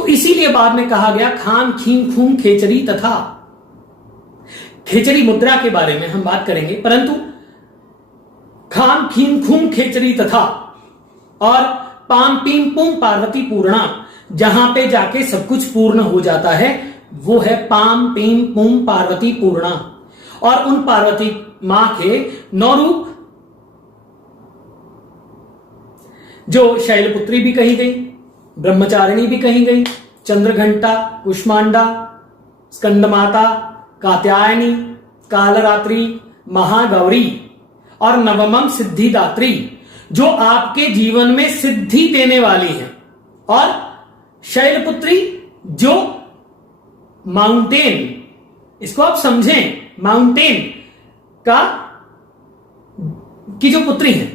तो इसीलिए बाद में कहा गया खाम खीम खूम खेचरी तथा। खेचरी मुद्रा के बारे में हम बात करेंगे, परंतु खाम खीम खूम खेचरी तथा और पाम पीम पुम पार्वती पूर्णा, जहां पे जाके सब कुछ पूर्ण हो जाता है वो है पाम पीम पुम पार्वती पूर्णा। और उन पार्वती मां के 9 रूप, जो शैलपुत्री भी कही गई, ब्रह्मचारिणी भी कही गई, चंद्रघंटा, कुष्मांडा, स्कंदमाता, कात्यायनी, कालरात्रि, महागौरी और नवमम सिद्धिदात्री, जो आपके जीवन में सिद्धि देने वाली है। और शैलपुत्री जो माउंटेन, इसको आप समझें, माउंटेन का की जो पुत्री है,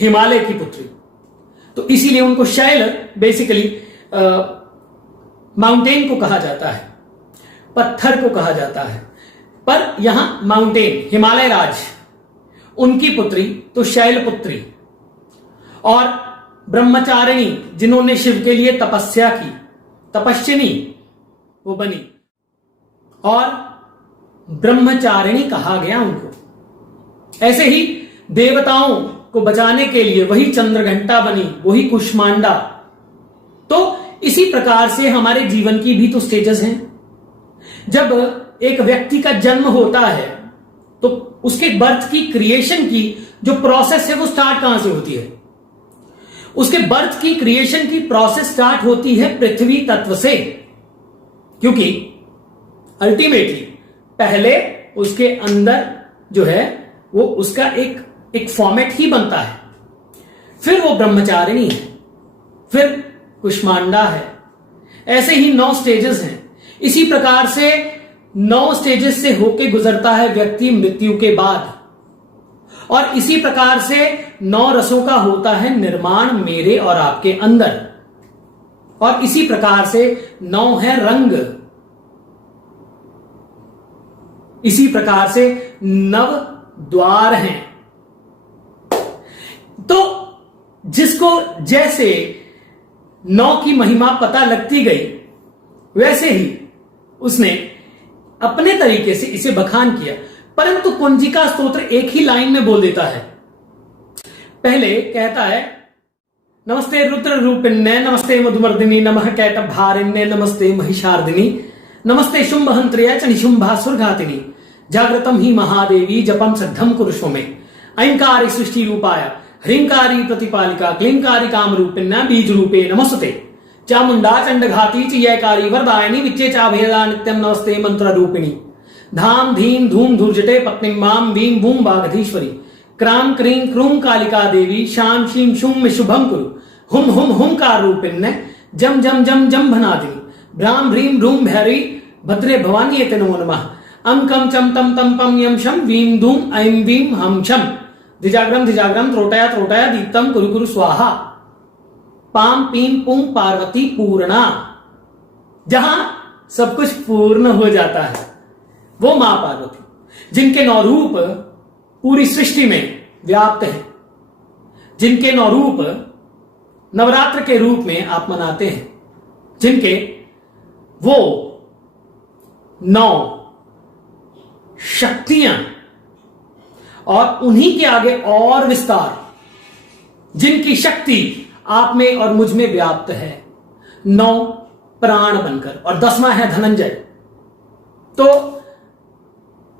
हिमालय की पुत्री, तो इसीलिए उनको शैल बेसिकली माउंटेन को कहा जाता है, पत्थर को कहा जाता है। पर यहां माउंटेन, हिमालय राज, उनकी पुत्री तो शैलपुत्री। और ब्रह्मचारिणी, जिन्होंने शिव के लिए तपस्या की, तपस्विनी वो बनी, और ब्रह्मचारिणी कहा गया उनको। ऐसे ही देवताओं को बचाने के लिए वही चंद्रघंटा बनी, वही कुष्मांडा। तो इसी प्रकार से हमारे जीवन की भी तो स्टेजेस हैं। जब एक व्यक्ति का जन्म होता है तो उसके बर्थ की, क्रिएशन की जो प्रोसेस है वो स्टार्ट कहां से होती है? उसके बर्थ की, क्रिएशन की प्रोसेस स्टार्ट होती है पृथ्वी तत्व से, क्योंकि अल्टीमेटली पहले उसके अंदर जो है वो उसका एक फॉर्मेट ही बनता है, फिर वो ब्रह्मचारिणी है, फिर कुष्मांडा है। ऐसे ही 9 स्टेजेस हैं। इसी प्रकार से 9 स्टेजेस से होके गुजरता है व्यक्ति मृत्यु के बाद। और इसी प्रकार से 9 रसों का होता है निर्माण मेरे और आपके अंदर। और इसी प्रकार से 9 है रंग। इसी प्रकार से 9 द्वार हैं। तो जिसको जैसे 9 की महिमा पता लगती गई, वैसे ही उसने अपने तरीके से इसे बखान किया। परंतु कुंजिका स्तोत्र एक ही लाइन में बोल देता है। पहले कहता है नमस्ते रुद्र रूपिण्य, नमस्ते मधुमर्दिनी, नमः कैटभारिण्य, नमस्ते महिषार्दिनी, नमस्ते शुंभहंत्र्य च निशुंभासुरघातिनी, जागृतम ही महादेवी जपम सिद्धम कुरुष्व में, ऐंकारी सृष्टि रूपाय ह्रींकारी प्रतिपालिका क्लींकारी काम रूपिण्य बीज रूपे नमस्ते, चामुंडा चंडघाती चियकारी वरदायिनी विच्चे चाभेदा नित्यम नमस्ते मंत्र रूपिणी, धाम धीम धूम धूर्जटे पत्नी माम वीम भूम बागधीश्वरी, क्राम क्रीं क्रूम कालिका देवी, शाम शीम शुम में शुभम कुरु, हुम हुम हुंकार रूपिण्य, जम जम जम जम भनादिनी, भ्राम भ्रीम भ्रूम भैरी भद्रे भवानी एते नमो नमः, अम कम चम तम तम पम यम शम वीम धूम ऐं वीम हम शम, धिजाग्रम धिजाग्रम त्रोटया त्रोटया दीप्तम कुरु कुरु स्वाहा, पाम पीम पुम पार्वती पूर्णा। जहां सब कुछ पूर्ण हो जाता है वो मां पार्वती, जिनके 9 रूप पूरी सृष्टि में व्याप्त हैं, जिनके 9 रूप नवरात्र के रूप में आप मनाते हैं, जिनके वो 9 शक्तियां और उन्हीं के आगे और विस्तार, जिनकी शक्ति आप में और मुझ में व्याप्त है, 9 प्राण बनकर, और 10वां है धनंजय। तो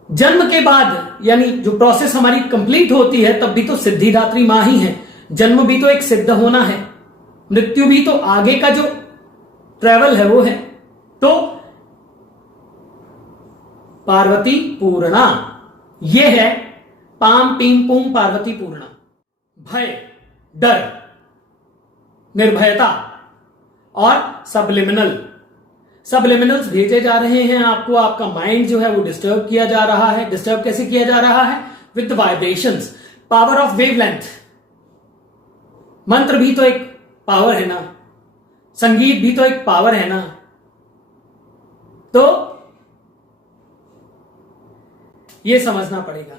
जन्म के बाद यानी जो प्रोसेस हमारी कंप्लीट होती है तब भी तो सिद्धिदात्री मां ही है। जन्म भी तो एक सिद्ध होना है, मृत्यु भी तो आगे का जो ट्रेवल है वो है। तो पार्वती पूर्णा ये है पाम पीम पुम पार्वती पूर्णा। भय, डर, निर्भयता और सबलिमिनल्स भेजे जा रहे हैं आपको। आपका माइंड जो है वो डिस्टर्ब किया जा रहा है। डिस्टर्ब कैसे किया जा रहा है? With vibrations, power of wavelength. मंत्र भी तो एक पावर है ना, संगीत भी तो एक पावर है ना। तो ये समझना पड़ेगा।